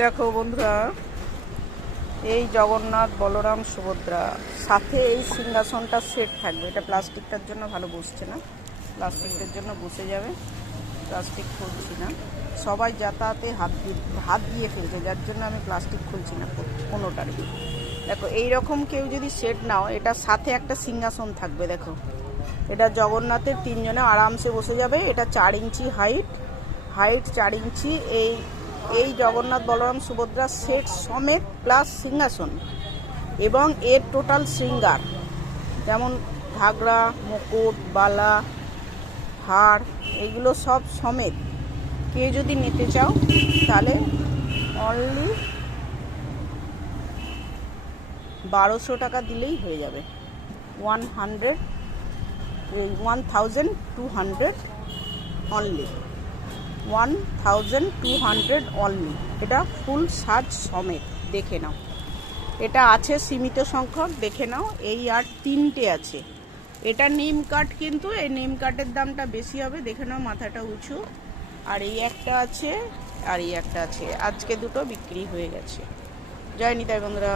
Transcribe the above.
দেখো বন্ধুরা, এই জগন্নাথ বলরাম সুভদ্রা, সাথে এই সিংহাসনটা সেট থাকবে। এটা প্লাস্টিকটার জন্য ভালো বসছে না, প্লাস্টিকটার জন্য বসে যাবে। প্লাস্টিক খুলছি না, সবাই যাতায়াতে হাত দিয়ে ফেলছে, যার জন্য আমি প্লাস্টিক খুলছি না কোনোটারই। দেখো এইরকম কেউ যদি সেট নাও, এটা সাথে একটা সিংহাসন থাকবে। দেখো এটা জগন্নাথের, তিনজনে আরামসে বসে যাবে। এটা 4 ইঞ্চি হাইট 4 ইঞ্চি। এই জগন্নাথ বলরাম সুভদ্রা সেট সমেত প্লাস সিংহাসন এবং এর টোটাল শৃঙ্গার, যেমন ঘাগরা, মুকুট, বালা, হার, এইগুলো সব সমেত কেউ যদি নিতে চাও তাহলে অনলি 1200 টাকা দিলেই হয়ে যাবে। 1200 অনলি, 1200 অনলি। এটা ফুল সাজ সমেত, দেখে নাও। এটা আছে সীমিত সংখ্যক, দেখে নাও। এই আর 3টে আছে। এটা নিম কাঠ, কিন্তু এই নিম কাঠের দামটা বেশি হবে, দেখে নাও। মাথাটা উঁচু। আর এই একটা আছে, আর এই একটা আছে। আজকে দুটো বিক্রি হয়ে গেছে। জয় নিতাই বন্ধুরা।